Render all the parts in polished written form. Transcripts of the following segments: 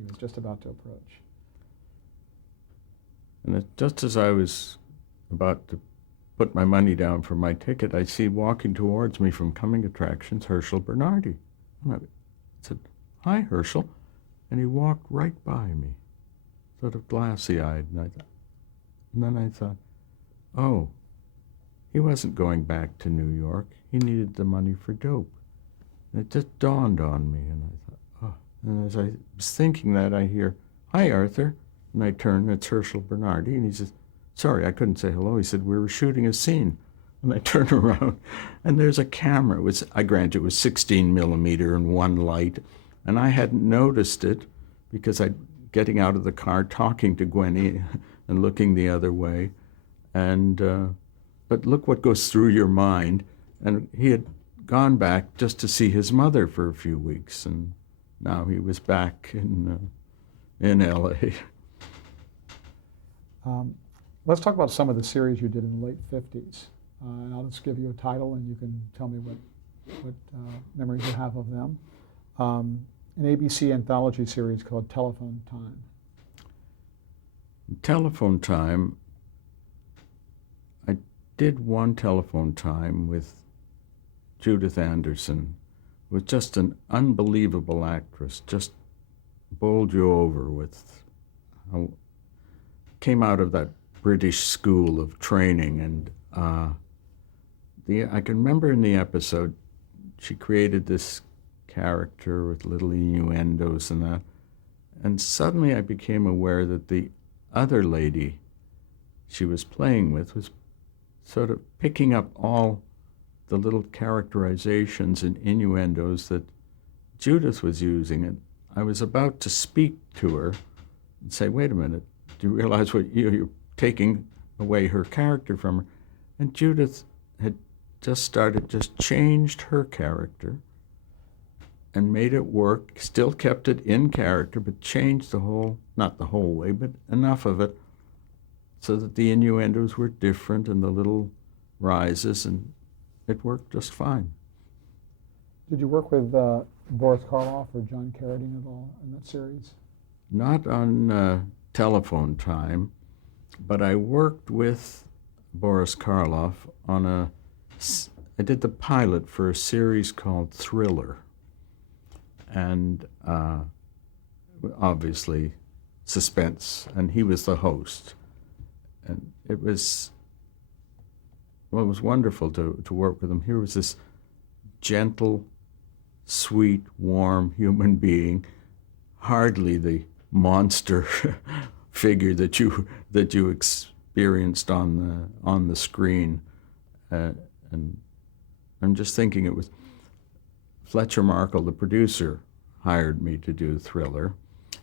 he was just about to approach. And just as I was about to put my money down for my ticket, I see walking towards me from Coming Attractions Herschel Bernardi. And I said, "Hi, Herschel." And he walked right by me, sort of glassy-eyed. And then I thought, oh, he wasn't going back to New York. He needed the money for dope. And it just dawned on me, and I thought, oh. And as I was thinking that, I hear, "Hi, Arthur." And I turn, and it's Herschel Bernardi, and he says, "Sorry, I couldn't say hello." He said, "We were shooting a scene." And I turn around, and there's a camera. It was, I grant it was 16 millimeter and one light, and I hadn't noticed it because I'd getting out of the car, talking to Gwenny, and looking the other way. And but look what goes through your mind. And he had gone back just to see his mother for a few weeks, and now he was back in L.A. Let's talk about some of the series you did in the late 50s. And I'll just give you a title, and you can tell me what memories you have of them. An ABC anthology series called Telephone Time. Telephone Time, I did one Telephone Time with Judith Anderson, who was just an unbelievable actress, just bowled you over with how came out of that British school of training. And I can remember in the episode, she created this character with little innuendos and that. And suddenly I became aware that the other lady she was playing with was sort of picking up all the little characterizations and innuendos that Judith was using. And I was about to speak to her and say, "Wait a minute, do you realize what you're taking away her character from her?" And Judith had just changed her character and made it work, still kept it in character, but changed the whole, not the whole way, but enough of it so that the innuendos were different and the little rises, and it worked just fine. Did you work with Boris Karloff or John Carradine at all in that series? Not on Telephone Time, but I worked with Boris Karloff on I did the pilot for a series called Thriller. And obviously suspense, and he was the host. And it was wonderful to work with him. Here was this gentle, sweet, warm human being, hardly the monster figure that you experienced on the screen. And I'm just thinking it was Fletcher Markle, the producer, hired me to do Thriller,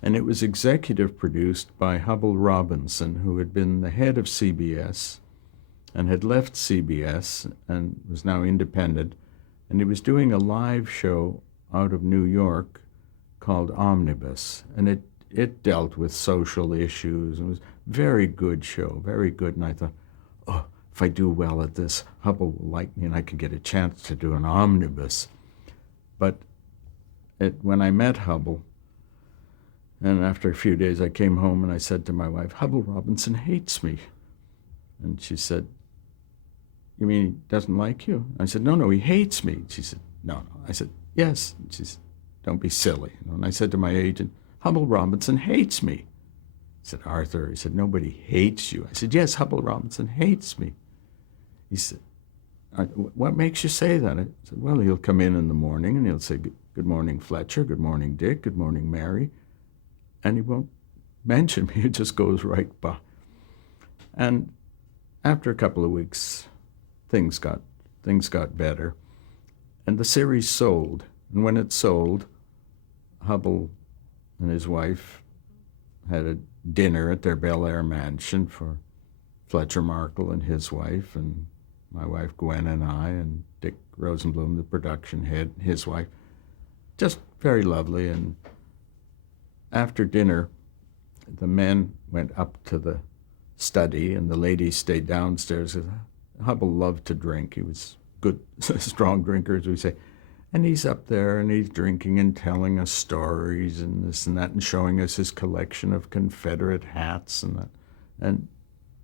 and it was executive produced by Hubbell Robinson, who had been the head of CBS and had left CBS and was now independent, and he was doing a live show out of New York called Omnibus, and it dealt with social issues. It was a very good show, very good, and I thought, oh, if I do well at this, Hubbell will like me and I can get a chance to do an omnibus. But when I met Hubbell, and after a few days I came home and I said to my wife, "Hubbell Robinson hates me." And she said, "You mean he doesn't like you?" I said, No, he hates me. She said, No. I said, "Yes." And she said, "Don't be silly." And I said to my agent, "Hubbell Robinson hates me." He said, "Arthur," he said, "nobody hates you." I said, "Yes, Hubbell Robinson hates me." He said, "What makes you say that?" I said, "Well, he'll come in the morning and he'll say, 'Good morning, Fletcher. Good morning, Dick. Good morning, Mary.' And he won't mention me. It just goes right by." And after a couple of weeks, things got better. And the series sold. And when it sold, Hubbell and his wife had a dinner at their Bel Air mansion for Fletcher Markle and his wife, and my wife Gwen and I, and Dick Rosenblum, the production head, his wife. Just very lovely. And after dinner, the men went up to the study and the ladies stayed downstairs. Hubbell loved to drink. He was good, strong drinker, as we say. And he's up there and he's drinking and telling us stories and this and that and showing us his collection of Confederate hats and that. And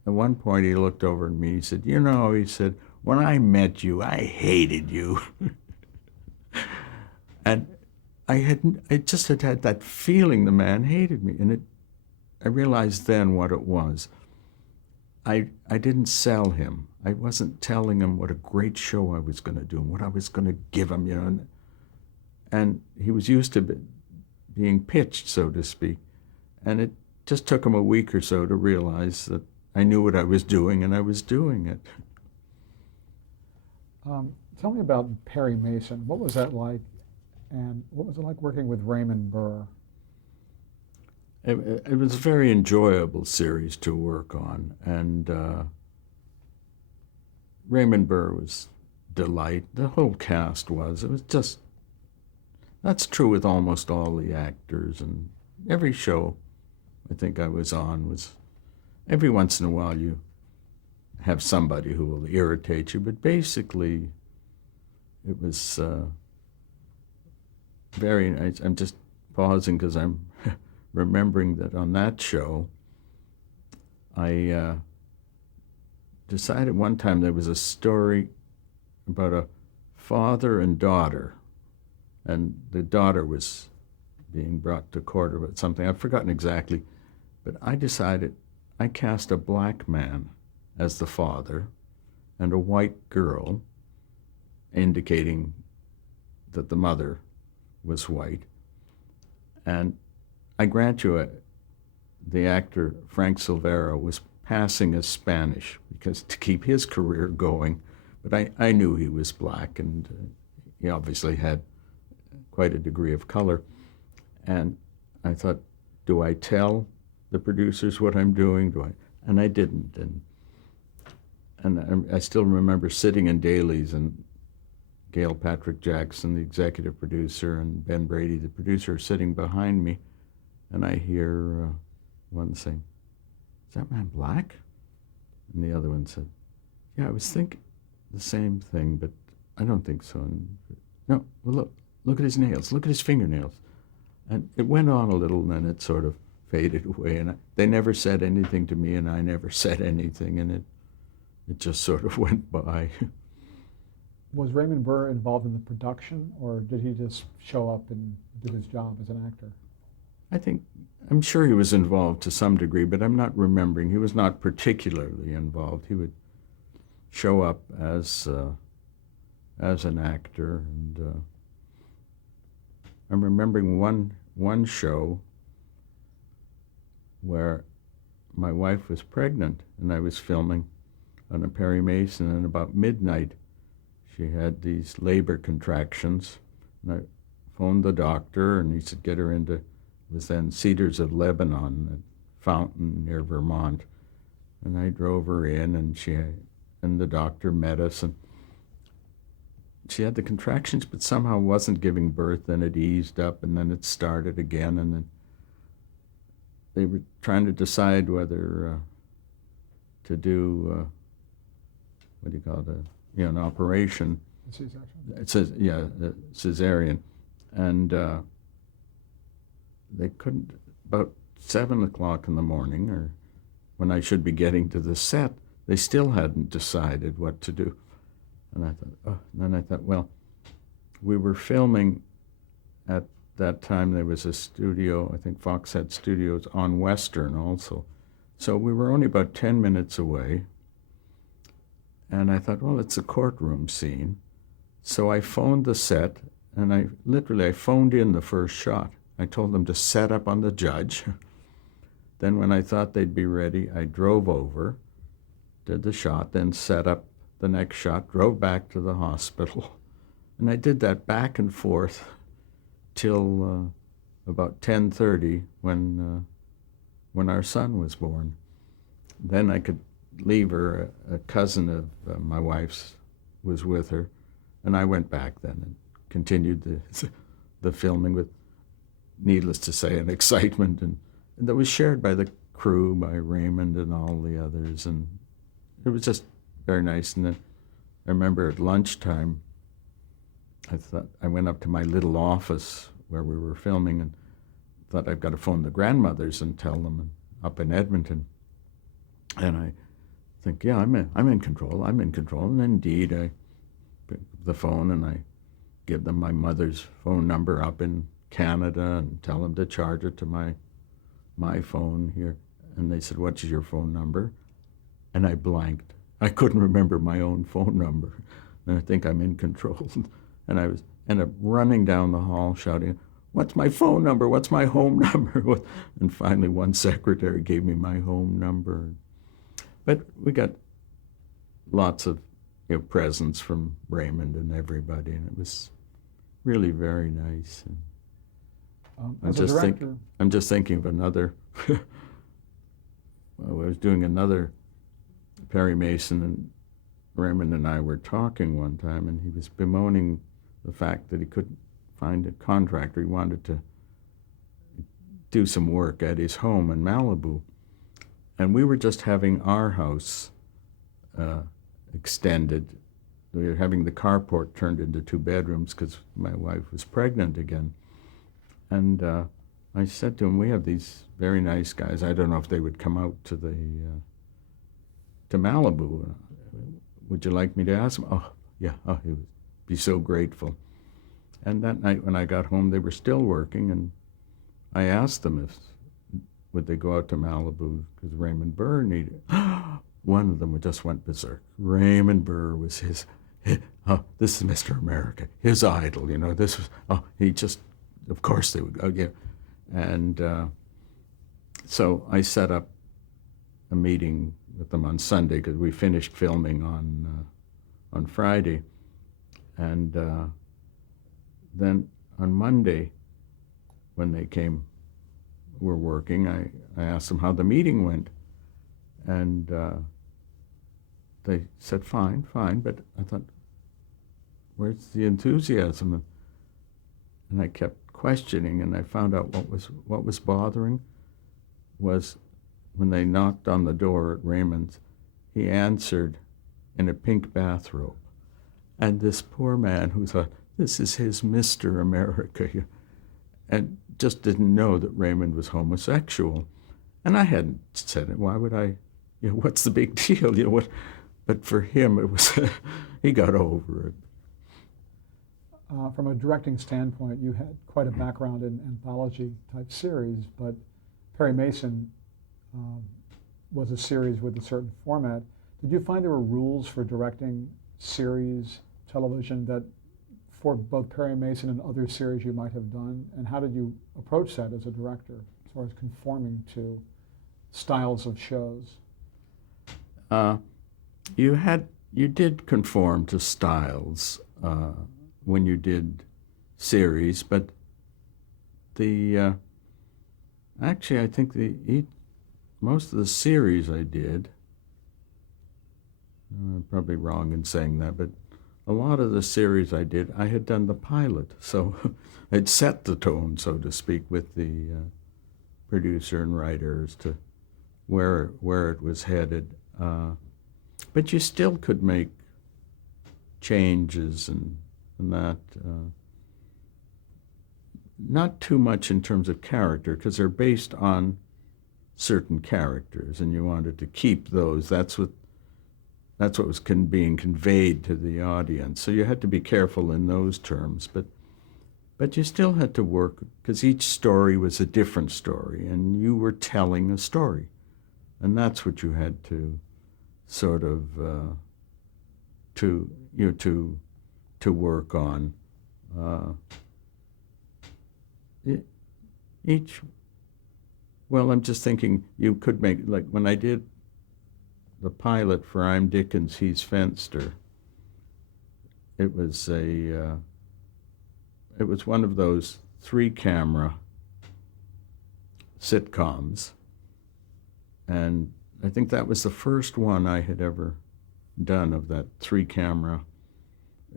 at one point he looked over at me, he said, you know, he said, when I met you, I hated you. And I just had that feeling the man hated me. And I realized then what it was. I didn't sell him. I wasn't telling him what a great show I was going to do and what I was going to give him, you know. And he was used to being pitched, so to speak. And it just took him a week or so to realize that I knew what I was doing and I was doing it. Tell me about Perry Mason. What was that like? And what was it like working with Raymond Burr? It was a very enjoyable series to work on. And Raymond Burr was delight. The whole cast was. It was just, that's true with almost all the actors. And every show I think I was on was, every once in a while you have somebody who will irritate you, but basically it was very nice. I'm just pausing because I'm remembering that on that show, I decided one time there was a story about a father and daughter, and the daughter was being brought to court about something. I've forgotten exactly, but I decided I cast a black man as the father and a white girl, indicating that the mother was white. And I grant you, the actor Frank Silvera was passing as Spanish because to keep his career going, but I knew he was black, and he obviously had quite a degree of color. And I thought, do I tell the producers what I'm doing? And I didn't. And I still remember sitting in dailies, and Gail Patrick Jackson, the executive producer, and Ben Brady, the producer, are sitting behind me, and I hear one saying, "Is that man black?" And the other one said, "Yeah, I was thinking the same thing, but I don't think so." And, no, well, look at his nails, look at his fingernails. And it went on a little, and then it sort of faded away, and they never said anything to me, and I never said anything, and it just sort of went by. Was Raymond Burr involved in the production, or did he just show up and do his job as an actor? I'm sure he was involved to some degree, but I'm not remembering. He was not particularly involved. He would show up as an actor, and I'm remembering one show where my wife was pregnant, and I was filming on a Perry Mason, and about midnight she had these labor contractions, and I phoned the doctor, and he said get her into, it was then Cedars of Lebanon, at Fountain near Vermont, and I drove her in, and the doctor met us, and she had the contractions but somehow wasn't giving birth, and it eased up, and then it started again, and then they were trying to decide whether to do what do you call it, an operation. C-section? It says, yeah, cesarean. And they couldn't, about 7 o'clock in the morning, or when I should be getting to the set, they still hadn't decided what to do. And I thought, oh, and then I thought, well, we were filming at that time. There was a studio, I think Fox had studios on Western also. So we were only about 10 minutes away. And I thought, well, it's a courtroom scene. So I phoned the set, and I phoned in the first shot. I told them to set up on the judge. Then when I thought they'd be ready, I drove over, did the shot, then set up the next shot, drove back to the hospital. And I did that back and forth till about 10:30 when our son was born. Then I could leave her. A cousin of my wife's was with her, and I went back then and continued the filming with, needless to say, an excitement, and that was shared by the crew, by Raymond and all the others, and it was just very nice. And then I remember at lunchtime, I went up to my little office where we were filming and thought I've got to phone the grandmothers and tell them up in Edmonton. And I think, yeah, I'm in control. I'm in control. And indeed, I pick up the phone and I give them my mother's phone number up in Canada and tell them to charge it to my phone here. And they said, "What's your phone number?" And I blanked. I couldn't remember my own phone number. And I think I'm in control. And I ended up running down the hall shouting, "What's my phone number? What's my home number?" And finally one secretary gave me my home number. But we got lots of presents from Raymond and everybody, and it was really very nice. And As a director, I'm just thinking of another. I was doing another Perry Mason, and Raymond and I were talking one time, and he was bemoaning the fact that he couldn't find a contractor. He wanted to do some work at his home in Malibu. And we were just having our house extended. We were having the carport turned into 2 bedrooms because my wife was pregnant again. And I said to him, "We have these very nice guys. I don't know if they would come out to Malibu. Would you like me to ask them?" "Oh, yeah, oh, he would be so grateful." And that night when I got home, they were still working, and I asked them if would they go out to Malibu because Raymond Burr needed. One of them just went berserk. Raymond Burr was his this is Mr. America, his idol. This was he just, of course they would go. Yeah. And so I set up a meeting with them on Sunday because we finished filming on Friday, and then on Monday when they were working, I asked them how the meeting went, and they said fine, but I thought, where's the enthusiasm? And I kept questioning, and I found out what was bothering was when they knocked on the door at Raymond's, he answered in a pink bathrobe. And this poor man who thought, this is his Mr. America, and just didn't know that Raymond was homosexual. And I hadn't said it. Why would I, what's the big deal? But for him, it was, he got over it. From a directing standpoint, you had quite a background in anthology-type series, but Perry Mason was a series with a certain format. Did you find there were rules for directing series television that for both Perry Mason and other series you might have done? And how did you approach that as a director, as far as conforming to styles of shows? You did conform to styles when you did series, but actually I think most of the series I did, I'm probably wrong in saying that, but a lot of the series I did, I had done the pilot, so I'd set the tone, so to speak, with the producer and writers to where it was headed. But you still could make changes and that. Not too much in terms of character, because they're based on certain characters, and you wanted to keep those. That's what was being conveyed to the audience. So you had to be careful in those terms, but you still had to work, because each story was a different story, and you were telling a story, and that's what you had to sort of to work on. I'm just thinking you could make, like when I did the pilot for I'm Dickens, He's Fenster, it was one of those 3-camera sitcoms, and I think that was the first one I had ever done of that 3-camera.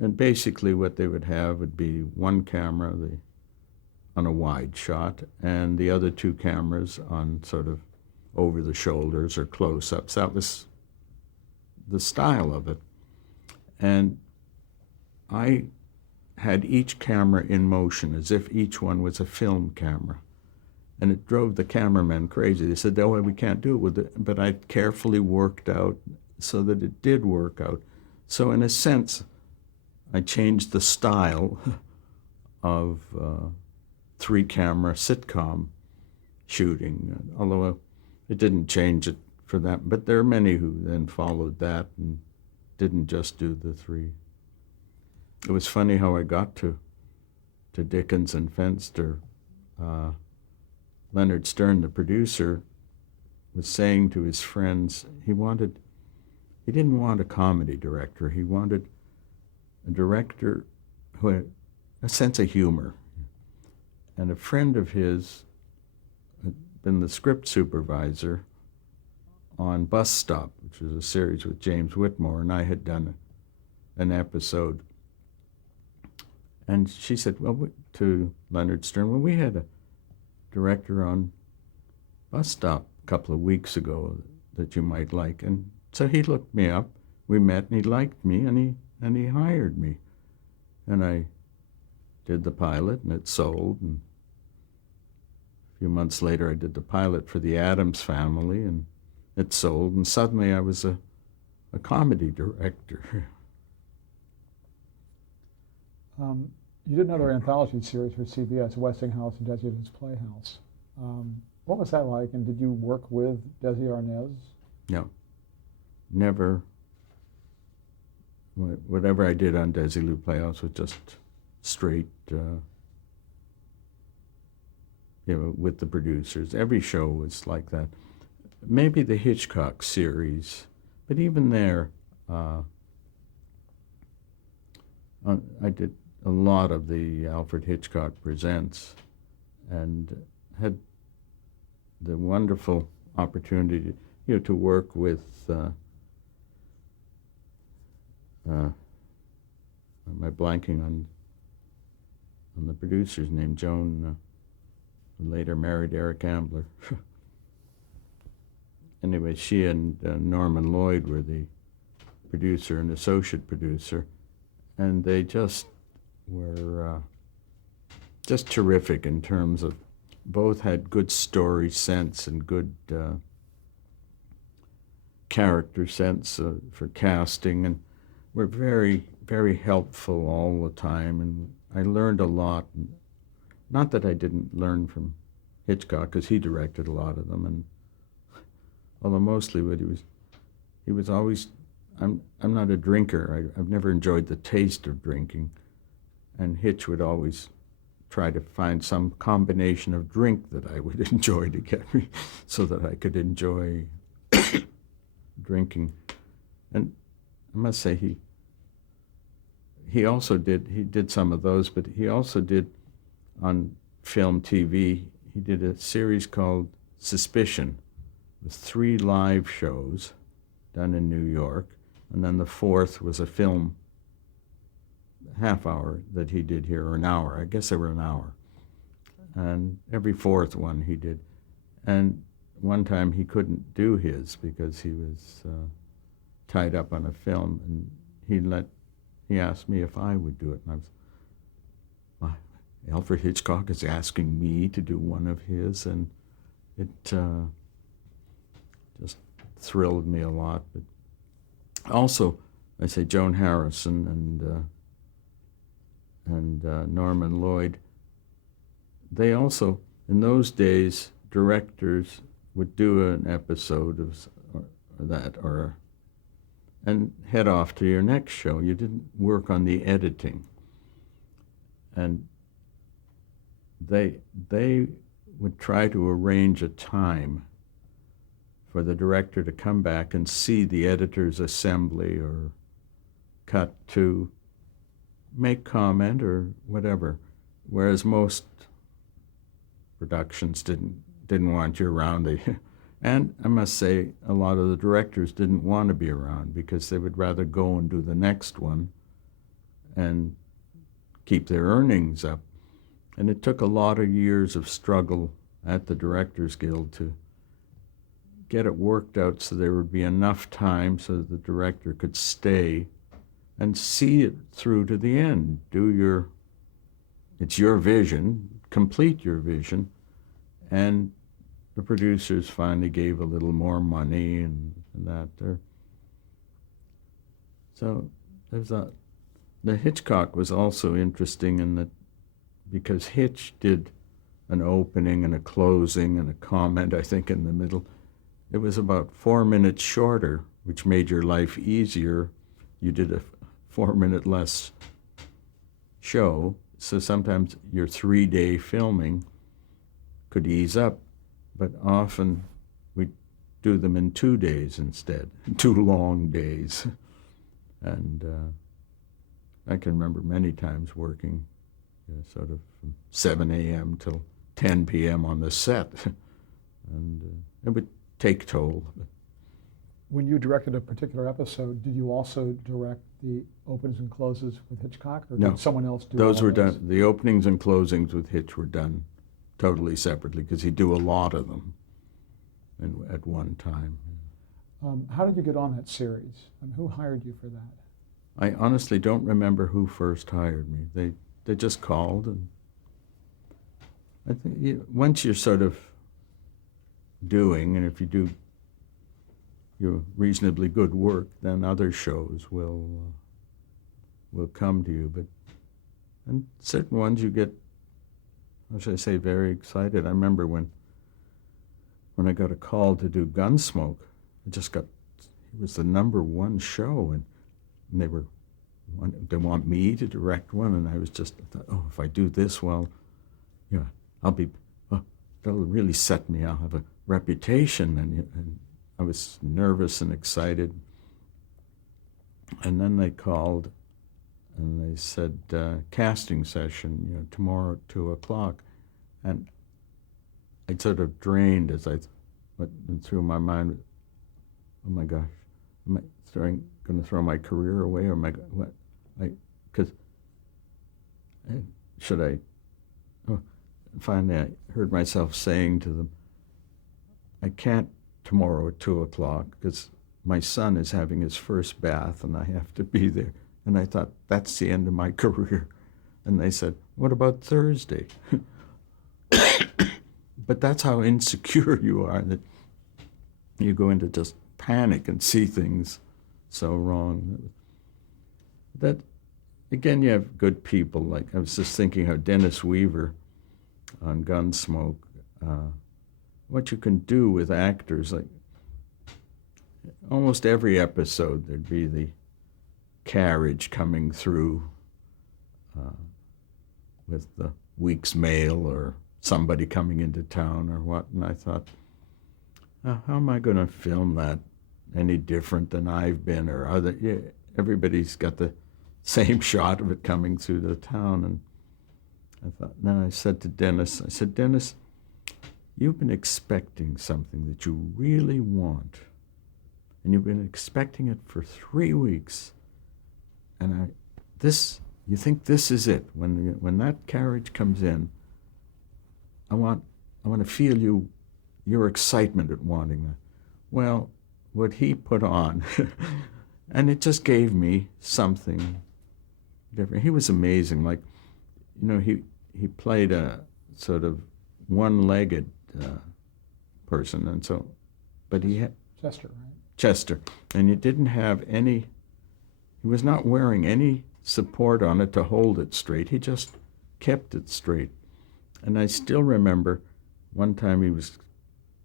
And basically what they would have would be one camera on a wide shot, and the other 2 cameras on sort of over the shoulders or close-ups. That was the style of it. And I had each camera in motion as if each one was a film camera. And it drove the cameramen crazy. They said, oh, we can't do it with it. But I carefully worked out so that it did work out. So in a sense, I changed the style of three-camera sitcom shooting, although it didn't change it for that. But there are many who then followed that and didn't just do the three. It was funny how I got to Dickens and Fenster. Leonard Stern, the producer, was saying to his friends he didn't want a comedy director. He wanted a director who had a sense of humor. And a friend of his had been the script supervisor on Bus Stop, which was a series with James Whitmore, and I had done an episode. And she said, well, to Leonard Stern, well, we had a director on Bus Stop a couple of weeks ago that you might like. And so he looked me up, we met, and he liked me, and he hired me. And I did the pilot, and it sold, and a few months later I did the pilot for The Addams Family, and it sold, and suddenly I was a comedy director. You did another anthology series for CBS, Westinghouse and Desi Arnaz's Playhouse. What was that like, and did you work with Desi Arnaz? No, never. Whatever I did on Desilu Playhouse was just straight, with the producers. Every show was like that. Maybe the Hitchcock series, but even there, I did a lot of the Alfred Hitchcock Presents and had the wonderful opportunity to work with am I blanking on the producer's name? Joan, later married Eric Ambler. Anyway, she and Norman Lloyd were the producer and associate producer, and they just were just terrific in terms of both had good story sense and good character sense for casting, and were very, very helpful all the time, and I learned a lot. Not that I didn't learn from Hitchcock, because he directed a lot of them, and although mostly what he was always, I'm not a drinker. I've never enjoyed the taste of drinking, and Hitch would always try to find some combination of drink that I would enjoy to get me so that I could enjoy drinking. And I must say he also did some of those, but he also did on film TV, he did a series called Suspicion with 3 live shows done in New York, and then the 4th was a film half hour that he did here, or an hour. I guess they were an hour. And every 4th one he did. And one time he couldn't do his because he was tied up on a film, and he asked me if I would do it, and I was, Alfred Hitchcock is asking me to do one of his, and it just thrilled me a lot. But also, I say Joan Harrison and Norman Lloyd, they also, in those days, directors would do an episode of that, and head off to your next show. You didn't work on the editing. And they would try to arrange a time for the director to come back and see the editor's assembly or cut to make comment or whatever, whereas most productions didn't want you around. And I must say, a lot of the directors didn't want to be around because they would rather go and do the next one and keep their earnings up. And it took a lot of years of struggle at the Directors Guild to get it worked out so there would be enough time so that the director could stay and see it through to the end. It's your vision, complete your vision, and the producers finally gave a little more money and that. So the Hitchcock was also interesting in that because Hitch did an opening and a closing and a comment, I think, in the middle. It was about 4 minutes shorter, which made your life easier. You did a 4-minute less show, so sometimes your 3-day filming could ease up, but often we do them in 2 days instead, 2 long days. And I can remember many times working sort of from 7 a.m. till 10 p.m. on the set, and it would take toll. When you directed a particular episode, did you also direct the opens and closes with Hitchcock, or No. did someone else do Those all were those? done, the openings and closings with Hitch were done totally separately because he'd do a lot of them at one time. How did you get on that series? And who hired you for that? I honestly don't remember who first hired me. They just called, and I think once you're sort of doing, and if you do your reasonably good work, then other shows will come to you. And certain ones you get, how should I say, very excited. I remember when I got a call to do Gunsmoke, it was the #1 show, and they want me to direct one, and I thought, oh, if I do this well, that'll really set me. I'll have a reputation, and I was nervous and excited. And then they called, and they said, casting session, tomorrow at 2:00, and I sort of drained as I went through my mind. Oh my gosh, am I going to throw my career away, or am I what? Because should I? Oh, finally, I heard myself saying to them, "I can't tomorrow at 2:00 because my son is having his first bath, and I have to be there." And I thought, that's the end of my career. And they said, "What about Thursday?" But that's how insecure you are, that you go into just panic and see things so wrong. That, again, you have good people. Like, I was just thinking how Dennis Weaver on Gunsmoke, what you can do with actors, like almost every episode there'd be the carriage coming through with the week's mail or somebody coming into town or what, and I thought, how am I going to film that any different than I've been or other? Yeah, everybody's got the same shot of it coming through the town. And I thought, then I said to Dennis, "Dennis, you've been expecting something that you really want, and you've been expecting it for 3 weeks, and you think this is it. When that carriage comes in, I want to feel your excitement at wanting that." Well, what he put on, and it just gave me something different. He was amazing. Like, he played a sort of one-legged person, and so, but he had Chester, right? Chester, and he was not wearing any support on it to hold it straight. He just kept it straight. And I still remember one time he was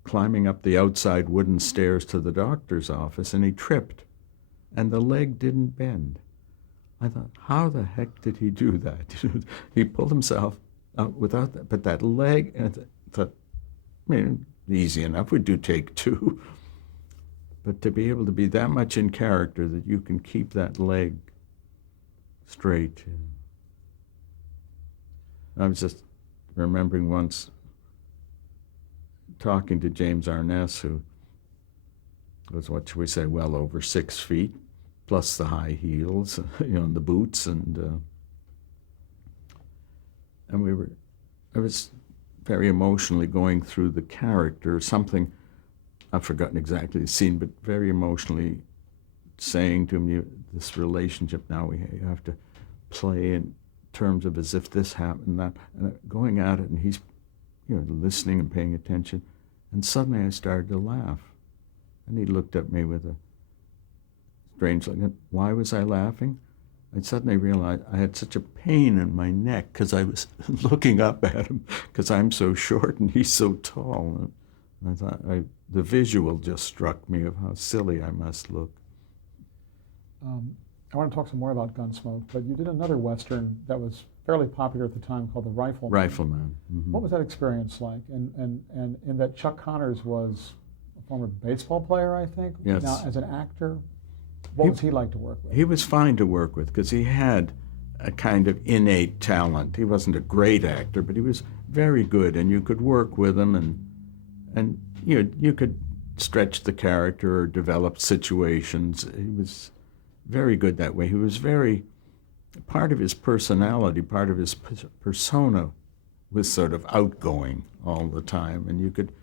climbing up the outside wooden stairs to the doctor's office, and he tripped, and the leg didn't bend. I thought, how the heck did he do that? He pulled himself out without that, but that leg, and I thought, easy enough, we'd do take 2. But to be able to be that much in character that you can keep that leg straight. I was just remembering once talking to James Arness, who was, what should we say, well over 6 feet, plus the high heels, and the boots, and I was very emotionally going through the character, something, I've forgotten exactly the scene, but very emotionally saying to him, this relationship now you have to play in terms of as if this happened, that, and going at it, and he's, listening and paying attention, and suddenly I started to laugh, and he looked at me with a strange look. Why was I laughing? I suddenly realized I had such a pain in my neck because I was looking up at him because I'm so short and he's so tall. And I thought the visual just struck me of how silly I must look. I want to talk some more about Gunsmoke, but you did another Western that was fairly popular at the time called The Rifleman. Rifleman. Mm-hmm. What was that experience like? And in that Chuck Connors was a former baseball player, I think? Yes. Now, as an actor, what was he like to work with? He was fine to work with because he had a kind of innate talent. He wasn't a great actor, but he was very good, and you could work with him, and you could stretch the character or develop situations. He was very good that way. He was part of his personality, part of his persona was sort of outgoing all the time, and you could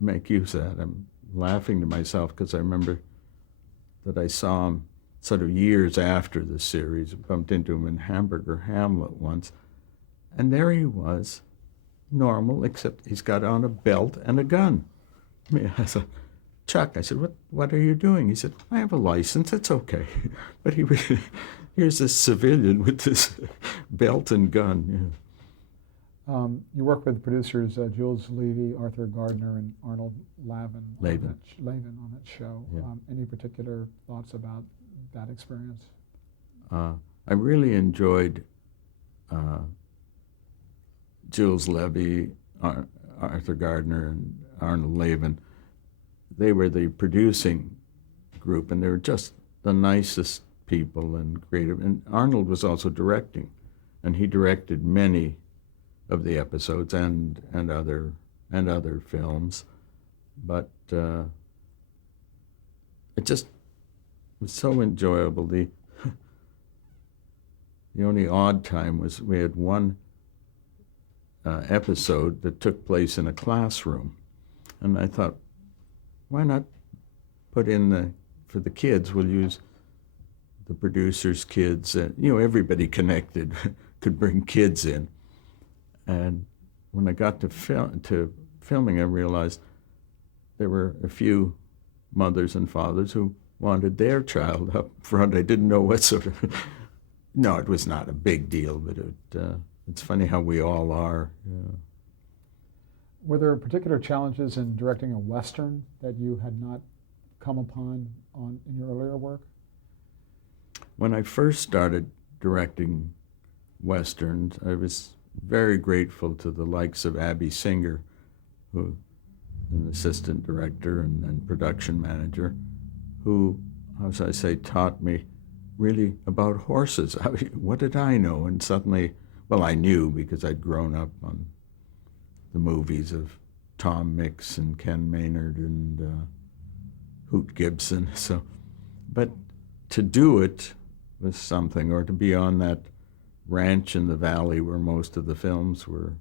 make use of that. I'm laughing to myself because I remember that I saw him sort of years after the series. I bumped into him in Hamburger Hamlet once, and there he was, normal, except he's got on a belt and a gun. I said, Chuck, I said, what are you doing? He said, I have a license, it's okay. But here's this civilian with this belt and gun. Yeah. You work with producers Jules Levy, Arthur Gardner, and Arnold Lavin on that show. Yeah. Any particular thoughts about that experience? I really enjoyed Jules Levy, Arthur Gardner, and Arnold Lavin. They were the producing group, and they were just the nicest people and creative. And Arnold was also directing, and he directed many of the episodes and other films. But it just was so enjoyable. The only odd time was we had one episode that took place in a classroom, and I thought, why not put in for the kids, we'll use the producers' kids, everybody connected could bring kids in. And when I got to filming, I realized there were a few mothers and fathers who wanted their child up front. I didn't know what sort of, no, it was not a big deal, but it's funny how we all are. Yeah. Were there particular challenges in directing a Western that you had not come upon in your earlier work? When I first started directing Westerns, I was very grateful to the likes of Abby Singer, who an assistant director and production manager, who, how should I say, taught me really about horses. What did I know? And suddenly, well, I knew because I'd grown up on the movies of Tom Mix and Ken Maynard and Hoot Gibson. So, but to do it was something, or to be on that ranch in the valley where most of the films were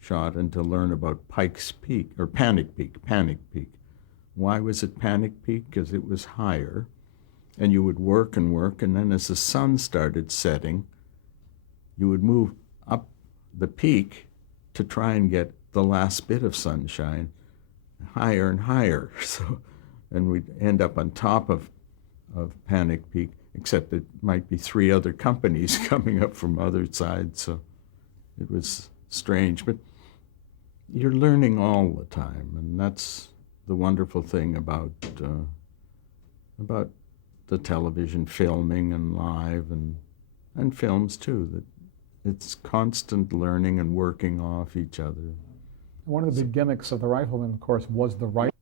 shot, and to learn about Pikes Peak, or Panic Peak. Why was it Panic Peak? Because it was higher, and you would work and work, and then as the sun started setting, you would move up the peak to try and get the last bit of sunshine higher and higher. So, and we'd end up on top of Panic Peak, except it might be 3 other companies coming up from other sides. So it was strange, but you're learning all the time, and that's the wonderful thing about the television filming and live and films too, that it's constant learning and working off each other. One of the big gimmicks of The Rifleman, of course, was the rifle.